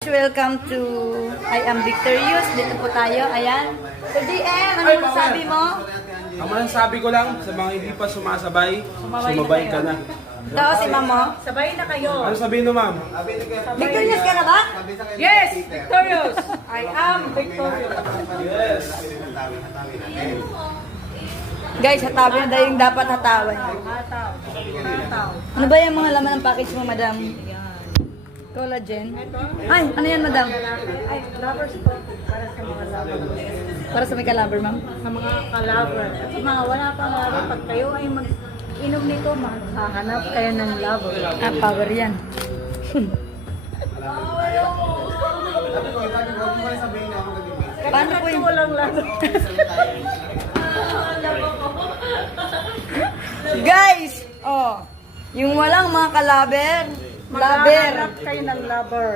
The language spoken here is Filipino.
Welcome to I Am Victorious. Dito po tayo. Ayan. So DM, ano masabi mo? Ang masasabi ko lang sa mga hindi pa sumasabay, sumabay ka na. Ikaw si Mamo. Sabay na kayo. Ano sabihin mo, ma'am? Victorious ka na ba? Yes, victorious. I am victorious. Yes! Guys, hatawi na daw yung dapat hatawan. Hataw. Hataw. Ano ba yung mga laman ng package mo, madam? Collagen? Ay, ano yan, madam? Ay, lovers po. Para sa mga lover. Para sa may kalaber, ma'am? Sa mga kalaver. At sa mga wala pa lover, pag kayo ay mag-inom nito, maghahanap kayo ng lover. Ah, power yan. Paano po yung... Walang lover. Guys! Oh, yung walang mga kalaber, laber. Maghahanap kayo ng lover.